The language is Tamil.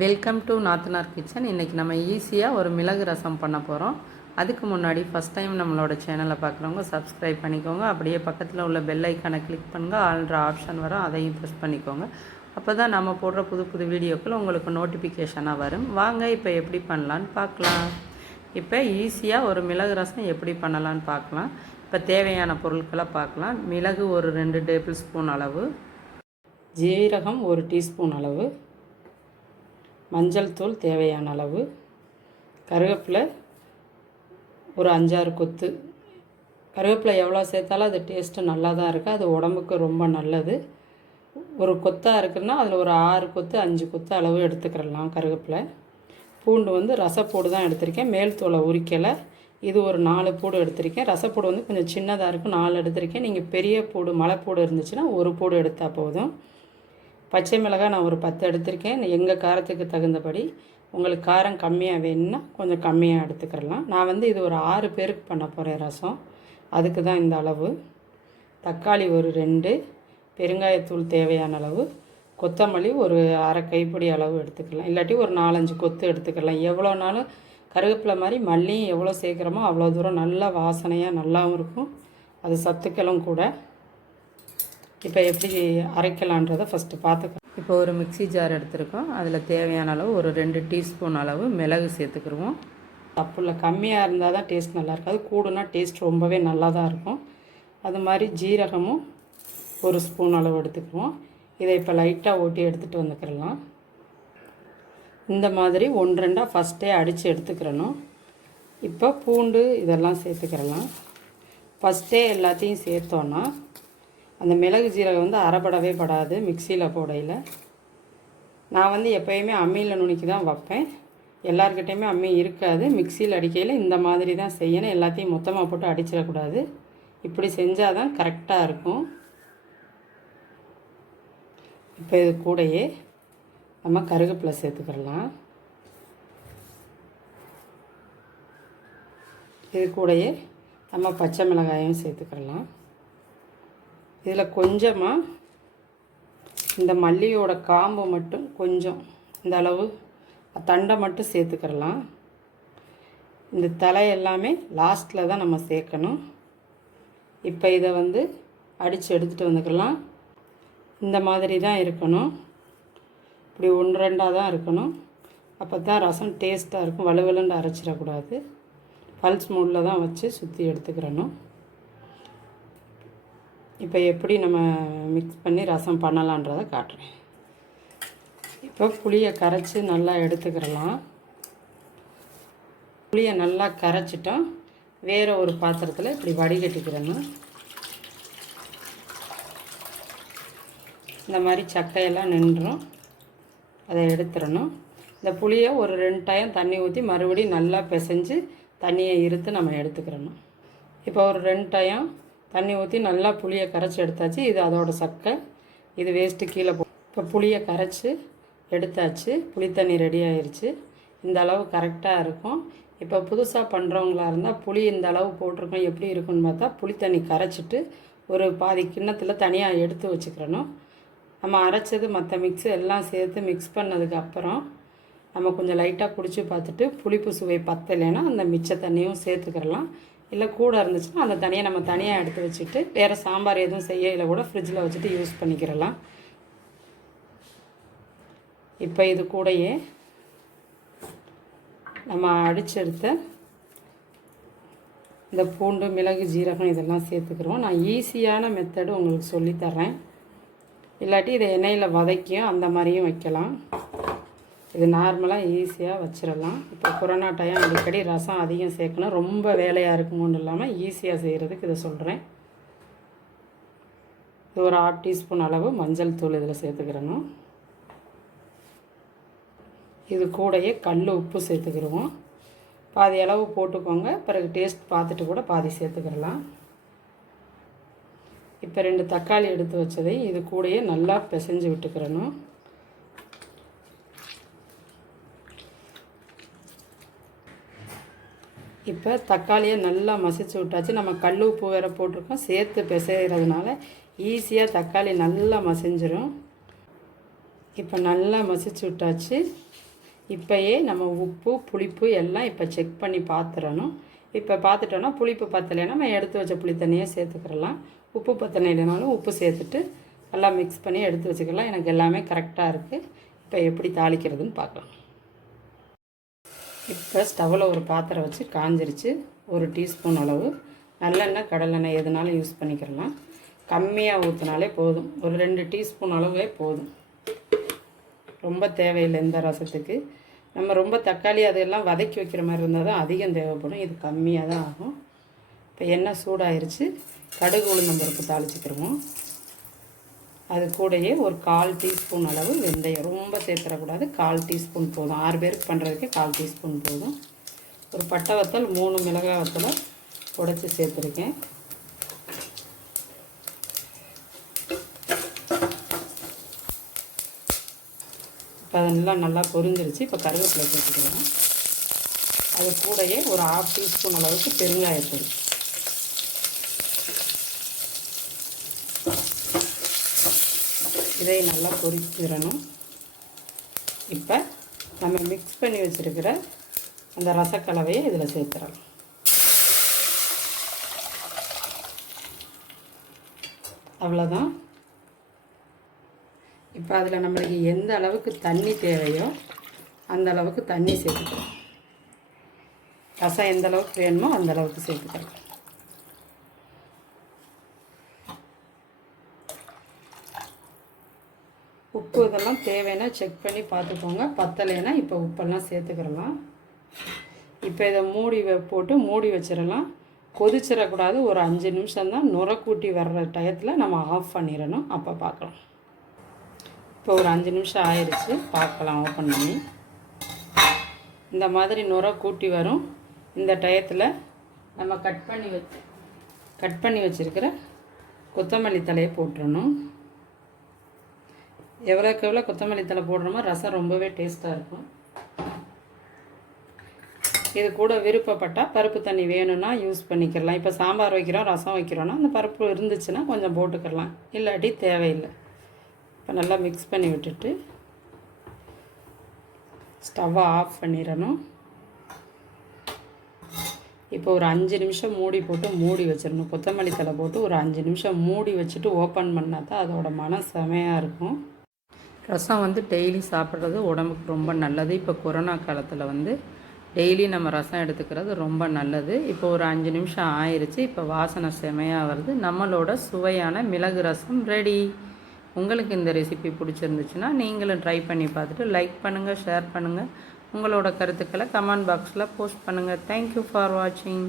வெல்கம் டு நாத்தனார் கிச்சன். இன்றைக்கி நம்ம ஈஸியாக ஒரு மிளகு ரசம் பண்ண போகிறோம். அதுக்கு முன்னாடி ஃபஸ்ட் டைம் நம்மளோட சேனலை பார்க்குறவங்க சப்ஸ்கிரைப் பண்ணிக்கோங்க. அப்படியே பக்கத்தில் உள்ள பெல் ஐக்கானை கிளிக் பண்ணுங்கள். ஆல்ன்ற ஆப்ஷன் வரும், அதையும் ப்ரெஸ் பண்ணிக்கோங்க. அப்போ தான் நம்ம போடுற புது புது வீடியோக்கள் உங்களுக்கு நோட்டிஃபிகேஷனாக வரும். வாங்க இப்போ எப்படி பண்ணலான்னு பார்க்கலாம். இப்போ ஈஸியாக ஒரு மிளகு ரசம் எப்படி பண்ணலான்னு பார்க்கலாம். இப்போ தேவையான பொருட்களை பார்க்கலாம். மிளகு ஒரு 2 டேபிள் ஸ்பூன் அளவு, ஜீரகம் 1 டீஸ்பூன் அளவு, மஞ்சள் தூள் தேவையான அளவு, கருவேப்பிலை ஒரு 5-6 கொத்து. கருவேப்பிலை எவ்வளோ சேர்த்தாலும் அது டேஸ்ட்டு நல்லா தான் இருக்குது, அது உடம்புக்கு ரொம்ப நல்லது. ஒரு கொத்தாக இருக்குன்னா அதில் ஒரு 6 கொத்து 5 கொத்து அளவு எடுத்துக்கிறலாம் கருவேப்பிலை. பூண்டு ரசப்பூடு தான் எடுத்திருக்கேன், மேல் தோலை உரிக்கலை. இது ஒரு 4 பூடு எடுத்திருக்கேன். ரசப்பூடு கொஞ்சம் சின்னதாக இருக்கும், 4 எடுத்திருக்கேன். நீங்கள் பெரிய பூடு மலைப்பூடு இருந்துச்சுன்னா 1 பூடு எடுத்தால் போதும். பச்சை மிளகாய் நான் ஒரு 10 எடுத்திருக்கேன். எங்கள் காரத்துக்கு தகுந்தபடி உங்களுக்கு காரம் கம்மியாக வேணும்னா கொஞ்சம் கம்மியாக எடுத்துக்கிறலாம். நான் இது ஒரு 6 பேருக்கு பண்ண போகிறேன் ரசம், அதுக்கு தான் இந்த அளவு. தக்காளி ஒரு 2, பெருங்காயத்தூள் தேவையான அளவு, கொத்தமல்லி ஒரு அரை கைப்பிடி அளவு எடுத்துக்கலாம். இல்லாட்டி ஒரு 4-5 கொத்து எடுத்துக்கலாம். எவ்வளோனாலும் கருவேப்பிலை மாதிரி மல்லியும் எவ்வளோ சேர்க்குறோமோ அவ்வளோ தூரம் நல்லா வாசனையாக நல்லாவும் இருக்கும், அது சத்துக்களும் கூட. இப்போ எப்படி அரைக்கலான்றதை ஃபஸ்ட்டு பார்த்துக்கலாம். இப்போ ஒரு மிக்சி ஜார் எடுத்துருக்கோம், அதில் தேவையான அளவு ஒரு 2 டீஸ்பூன் அளவு மிளகு சேர்த்துக்கிடுவோம். தப்புல கம்மியாக இருந்தால் தான் டேஸ்ட் நல்லா இருக்காது, கூடுனா டேஸ்ட் ரொம்பவே நல்லா தான் இருக்கும். அது மாதிரி ஜீரகமும் 1 ஸ்பூன் அளவு எடுத்துக்குவோம். இதை இப்போ லைட்டாக ஓட்டி எடுத்துகிட்டு வந்துக்கிறலாம். இந்த மாதிரி 1-2 ஃபஸ்ட்டே அடித்து எடுத்துக்கிறணும். இப்போ பூண்டு இதெல்லாம் சேர்த்துக்கிறலாம். ஃபஸ்ட்டே எல்லாத்தையும் சேர்த்தோன்னா அந்த மிளகு ஜீரகம் அரைப்படவே படாது மிக்சியில் போடையில். நான் எப்போயுமே அம்மியில் நுணுக்கி தான் வைப்பேன். எல்லாருக்கிட்டையுமே அம்மி இருக்காது. மிக்சியில் அடிக்கையில் இந்த மாதிரி தான் செய்யணும். எல்லாத்தையும் மொத்தமாக போட்டு அடிச்சிடக்கூடாது. இப்படி செஞ்சால் தான் கரெக்டாக இருக்கும். இப்போ இது கூடையே நம்ம கருவேப்பிலை சேர்த்துக்கிறலாம். இது கூடையே நம்ம பச்சை மிளகாயும் சேர்த்துக்கிறலாம். இதில் கொஞ்சமாக இந்த மல்லியோட காம்பு மட்டும் கொஞ்சம் இந்த அளவு தண்டை மட்டும் சேர்த்துக்கிறலாம். இந்த தலை எல்லாமே லாஸ்ட்டில் தான் நம்ம சேர்க்கணும். இப்போ இதை அடித்து எடுத்துகிட்டு வந்துக்கலாம். இந்த மாதிரி தான் இருக்கணும், இப்படி 1-2 தான் இருக்கணும். அப்போ தான் ரசம் டேஸ்ட்டாக இருக்கும். வலுவலுன்னு அரைச்சிடக்கூடாது. பல்ஸ் மூடில் தான் வச்சு சுற்றி எடுத்துக்கிறணும். இப்போ எப்படி நம்ம மிக்ஸ் பண்ணி ரசம் பண்ணலான்றதை காட்டுறேன். இப்போ புளியை கரைச்சி நல்லா எடுத்துக்கிறலாம். புளியை நல்லா கரைச்சிட்டோம். வேறு ஒரு பாத்திரத்தில் இப்படி வடிகட்டிக்கிறணும். இந்த மாதிரி சக்கையெல்லாம் நின்றும், அதை எடுத்துடணும். இந்த புளியை ஒரு 2 டைம் தண்ணி ஊற்றி மறுபடியும் நல்லா பிசைஞ்சு தண்ணியை இருத்து நம்ம எடுத்துக்கிறணும். இப்போ ஒரு 2 டைம் தண்ணி ஊற்றி நல்லா புளியை கரைச்சி எடுத்தாச்சு. இது அதோட சக்கை, இது வேஸ்ட்டு கீழே இப்போ புளியை கரைச்சி எடுத்தாச்சு. புளி தண்ணி ரெடி ஆயிடுச்சு. இந்த அளவு கரெக்டாக இருக்கும். இப்போ புதுசாக பண்ணுறவங்களா இருந்தால் புளி இந்த அளவு போட்டிருக்கோம், எப்படி இருக்குன்னு பார்த்தா புளி தண்ணி கரைச்சிட்டு ஒரு பாதி கிண்ணத்தில் தனியாக எடுத்து வச்சுக்கிறணும். நம்ம அரைச்சது மற்ற மிக்ஸு எல்லாம் சேர்த்து மிக்ஸ் பண்ணதுக்கப்புறம் நம்ம கொஞ்சம் லைட்டாக குடித்து பார்த்துட்டு புளிப்பு சுவை பத்தலைன்னா அந்த மிச்ச தண்ணியும் சேர்த்துக்கிறலாம். இல்லை கூட இருந்துச்சுன்னா அந்த தனியாக நம்ம தனியாக எடுத்து வச்சுட்டு வேறு சாம்பார் எதுவும் செய்யல கூட ஃப்ரிட்ஜில் வச்சுட்டு யூஸ் பண்ணிக்கிறலாம். இப்போ இது கூடயே நம்ம அடிச்செடுத்த இந்த பூண்டு மிளகு ஜீரகம் இதெல்லாம் சேர்த்துக்கிறோம். நான் ஈஸியான மெத்தடு உங்களுக்கு சொல்லித்தர்றேன். இல்லாட்டி இதை எண்ணெயில் வதக்கியும் அந்த மாதிரியும் வைக்கலாம். இது நார்மலாக ஈஸியாக வச்சிடலாம். இப்போ கொரோனா டைம் அடிக்கடி ரசம் அதிகம் சேர்க்கணும், ரொம்ப வேலையாக இருக்குமோன்னு இல்லாமல் ஈஸியாக செய்கிறதுக்கு இதை சொல்கிறேன். இது ஒரு 1/2 டீஸ்பூன் அளவு மஞ்சள் தூள் இதில் சேர்த்துக்கிறணும். இது கூடயே கல் உப்பு சேர்த்துக்கிடுவோம். பாதி அளவு போட்டுக்கோங்க, பிறகு டேஸ்ட் பார்த்துட்டு கூட பாதி சேர்த்துக்கிறலாம். இப்போ 2 தக்காளி எடுத்து வச்சதை இது கூடயே நல்லா பிசைஞ்சு விட்டுக்கிறணும். இப்போ தக்காளியை நல்லா மசிச்சு விட்டாச்சு. நம்ம கல் உப்பு வேறு போட்டிருக்கோம், சேர்த்து பிசைகிறதுனால ஈஸியாக தக்காளி நல்லா மசிஞ்சிரும். இப்போ நல்லா மசிச்சு விட்டாச்சு. இப்போயே நம்ம உப்பு புளிப்பு எல்லாம் இப்போ செக் பண்ணி பார்த்துடணும். இப்போ பார்த்துட்டோன்னா புளிப்பு பத்தலைன்னா நம்ம எடுத்து வச்ச புளி தண்ணியை சேர்த்துக்கிறலாம். உப்பு பத்தலை இல்லைனாலும் உப்பு சேர்த்துட்டு நல்லா மிக்ஸ் பண்ணி எடுத்து வச்சுக்கலாம். எனக்கு எல்லாமே கரெக்டாக இருக்குது. இப்போ எப்படி தாளிக்கிறதுன்னு பார்க்கலாம். இப்போ ஸ்டவ்வில் ஒரு பாத்திரம் வச்சு காஞ்சிருச்சு. 1 டீஸ்பூன் அளவு நல்லெண்ணெய் கடலெண்ணெய் எதுனாலும் யூஸ் பண்ணிக்கிறலாம். கம்மியாக ஊற்றினாலே போதும். ஒரு 2 டீஸ்பூன் அளவே போதும். ரொம்ப தேவையில்லை இந்த ரசத்துக்கு. நம்ம ரொம்ப தக்காளி அதெல்லாம் வதக்கி வைக்கிற மாதிரி இருந்தால் தான் அதிகம் தேவைப்படும். இது கம்மியாக தான் ஆகும். இப்போ எண்ணெய் சூடாயிருச்சு. கடுகு உளுந்தம் பருப்பு தாளிச்சுக்கிடுவோம். அது கூடயே ஒரு 1/4 டீஸ்பூன் அளவு வெந்தயம். ரொம்ப சேர்த்துடக்கூடாது. 1/4 டீஸ்பூன் போதும். 6 பேருக்கு பண்ணுறதுக்கு 1/4 டீஸ்பூன் போதும். ஒரு பட்டை வத்தல் 3 மிளகாய் வத்தலை உடைச்சி சேர்த்துருக்கேன். இப்போ அதெல்லாம் நல்லா பொரிஞ்சிருச்சு. இப்போ கருவேப்பிலை சேர்த்துக்கலாம். அது கூடயே ஒரு 1/2 டீஸ்பூன் அளவுக்கு பெருங்காயத்தூள். இதை நல்லா பொரிச்சிடணும். இப்போ நம்ம மிக்ஸ் பண்ணி வச்சுருக்கிற அந்த ரசக்கலவையை இதில் சேர்த்துடலாம். அவ்வளோதான். இப்போ அதில் நம்மளுக்கு எந்த அளவுக்கு தண்ணி தேவையோ அந்த அளவுக்கு தண்ணி சேர்த்துக்கலாம். ரசம் எந்த அளவுக்கு வேணுமோ அந்த அளவுக்கு சேர்த்துக்கலாம். உப்பு இதெல்லாம் தேவைன்னா செக் பண்ணி பார்த்துக்கோங்க. பத்தலைன்னா இப்போ உப்பெல்லாம் சேர்த்துக்கிறலாம். இப்போ இதை போட்டு மூடி வச்சிடலாம். கொதிச்சிடக்கூடாது. ஒரு 5 நிமிஷம் தான். நுரை கூட்டி வர்ற டயத்தில் நம்ம ஆஃப் பண்ணிடணும். அப்போ பார்க்கலாம். இப்போ ஒரு 5 நிமிஷம் ஆயிடுச்சு. பார்க்கலாம் ஓப்பன் பண்ணி. இந்த மாதிரி நுரை கூட்டி வரும். இந்த டயத்தில் நம்ம கட் பண்ணி வச்சுருக்கிற கொத்தமல்லி தலையை போட்டுடணும். எவ்வளோக்கு எவ்வளோ கொத்தமல்லி தலை போடுறோமோ ரசம் ரொம்பவே டேஸ்ட்டாக இருக்கும். இது கூட விருப்பப்பட்டால் பருப்பு தண்ணி வேணும்னா யூஸ் பண்ணிக்கலாம். இப்போ சாம்பார் வைக்கிறோம், ரசம் வைக்கிறோன்னா அந்த பருப்பு இருந்துச்சுன்னா கொஞ்சம் போட்டுக்கலாம். இல்லாட்டி தேவையில்லை. இப்போ நல்லா மிக்ஸ் பண்ணி விட்டுட்டு ஸ்டவ்வை ஆஃப் பண்ணிடணும். இப்போ ஒரு 5 நிமிஷம் மூடி வச்சிடணும். கொத்தமல்லி தலை போட்டு ஒரு 5 நிமிஷம் மூடி வச்சுட்டு ஓப்பன் பண்ணால் தான் அதோட மனம் செமையாக இருக்கும். ரசம் டெய்லி சாப்பிட்றது உடம்புக்கு ரொம்ப நல்லது. இப்போ கொரோனா காலத்தில் டெய்லி நம்ம ரசம் எடுத்துக்கிறது ரொம்ப நல்லது. இப்போ ஒரு 5 நிமிஷம் ஆயிடுச்சு. இப்போ வாசனை செமையாக வருது. நம்மளோட சுவையான மிளகு ரசம் ரெடி. உங்களுக்கு இந்த ரெசிபி பிடிச்சிருந்துச்சுன்னா நீங்களும் ட்ரை பண்ணி பார்த்துட்டு லைக் பண்ணுங்கள், ஷேர் பண்ணுங்கள். உங்களோட கருத்துக்களை கமெண்ட் பாக்ஸில் போஸ்ட் பண்ணுங்கள். தேங்க்யூ ஃபார் வாட்சிங்.